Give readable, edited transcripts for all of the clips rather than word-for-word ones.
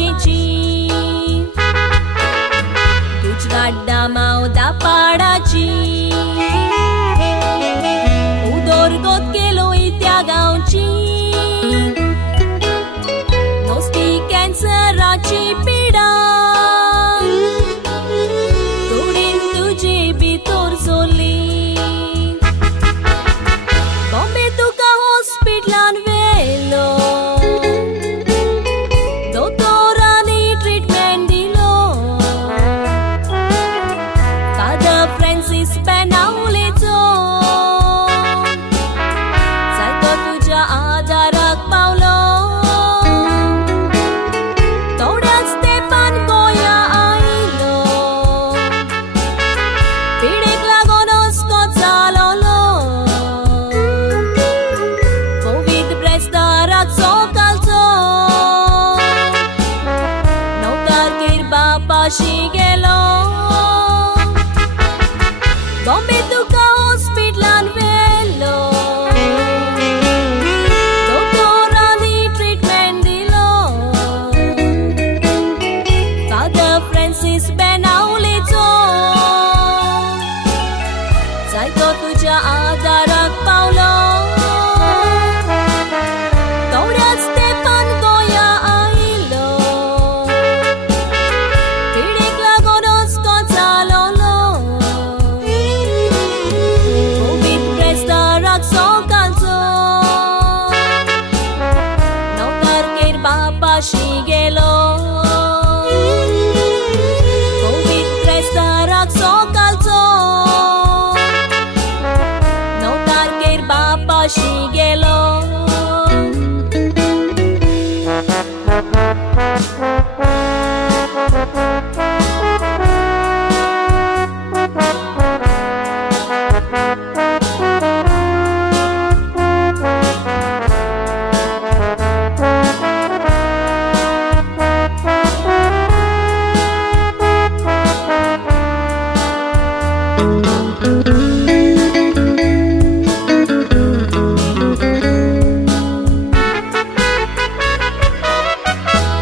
वाशीची गुजरात डामाव दापाडाची उदरगत केलोय त्या गांवची नुस्ती कॅन्सराची पिडा तोडीन तुजे भितर सोली बॉम्बे तुका हॉस्पिटलान व्हेलो दोतोरांनी ट्रीटमेंट दिलो फादर फ्रांसिस पेनावलेचो जायतो तुज्या आदाराक पावलो थोड्याच तेंपान गोंया आयलो पिडेक लागून हुस्को जालोलो कोवीड ब्रेस्ताराक सकाळचो 9 तारखेर बापाशी गेलो बॉम्बे तुका हॉस्पिटलान व्हेलो दोतोरांनी ट्रीटमेंट दिलो फादर फ्रांसिस पेनावलेचो जायतो तुज्या आदाराक पावलो थोड्याच तेंपान गोंया आयलो पिडेक लागून हुस्को जालोलो कोवीड ब्रेस्ताराक सकाळचो 9 तारखेर बापाशी गेलो कोवीड ब्रेस्ताराक सकाळचो 9 तारखेर बापाशी गेलो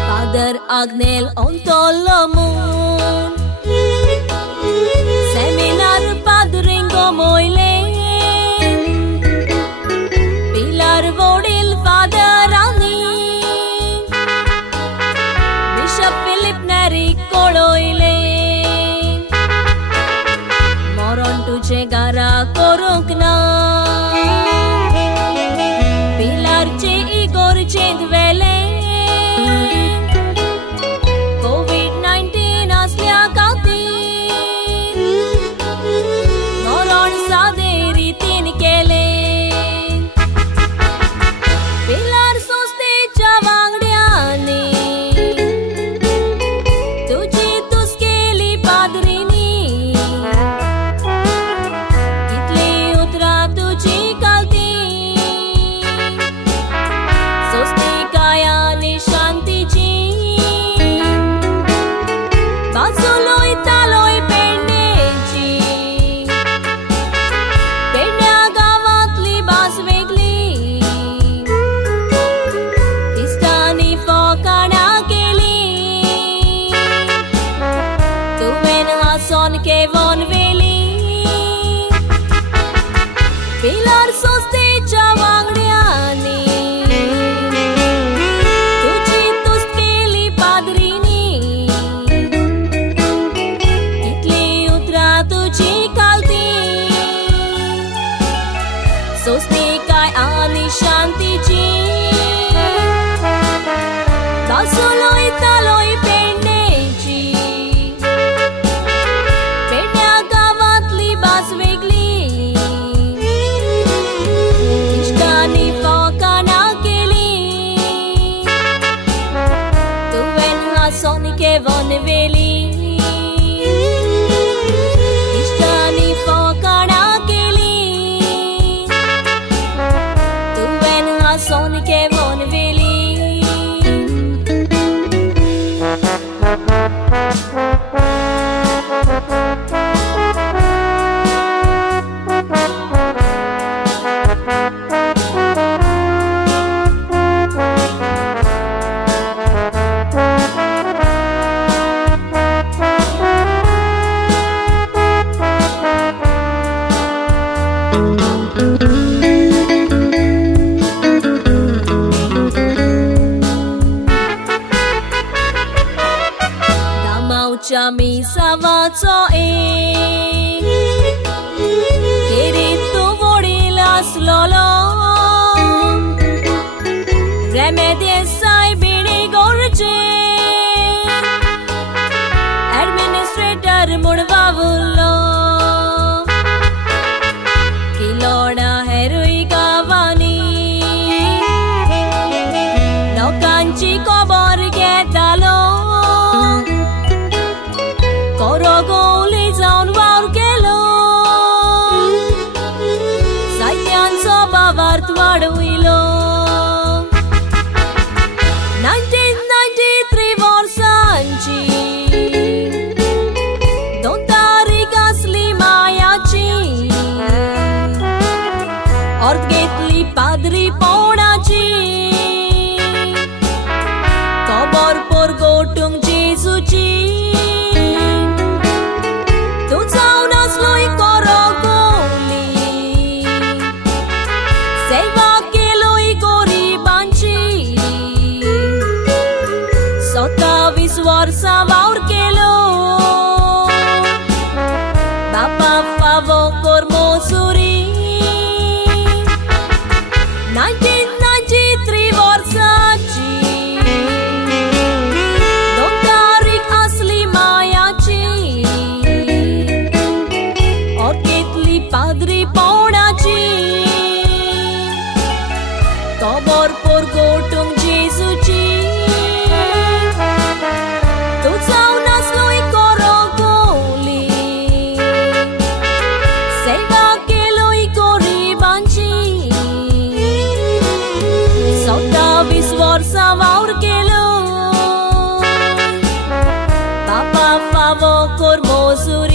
Father Agnel Ontolomun Seminar Padringo Moile Pilar Vodil Father Rani Bishop Philip Neri Koloile Moron तुझे गारा करूंक ना पिलारचे इगोर चेंदवेले कोविड-19 असल्या खातीर मरण सादे रितीन केले पिलार संस्थेच्या वांगड्यांनी तुझी तुस केली पाद्रिनी कितली उतरां तुजी घालती स्वस्तिकाय आनी शांतीची बाजूलोय तालोय पेडणेची पेडण्या गांवांतली भास वेगळी इश्टांनी फकाणां केली तुवें हांसोन केवोन वेली पिलार संस्थेच्या वांगड्यांनी तुझी तुस्त केली पाद्रिनी कितली उतरां तुजी घालती स्वस्तिकाय आनी शांतीची बाजूलोय तालोय पेडणेची पेडण्या गांवांतली भास वेगळी इश्टांनी फकाणां केली तुवें हांसोन केवोन वेली इश्टांनी फकाणां केली तुवें co Querido vorilas lolo Remedies sai bini gorje Administrator mudvavulo Kilona heroi gavani Lokanchi kobor getalo Korogoli zaun varkelo Saityan soba vartvaduilo 1993 vorsanchi Don't tarigas limayachi Ortgetli padri ponachi Kobor por gotung Jesuchi Tu zaunas lui korogoli Selva ke lui gori banchi Sota viswarsa vaur kelo Bapa favo kormo suri 1993 vorsachi Don't tarik asli mayachi Orketli padri ponachi Kobor por gotung Jesuchi Tu zaunas lui korogoli Selva ke lui gori banchi Sota viswarsa vaur kelo Papa favo kormo suri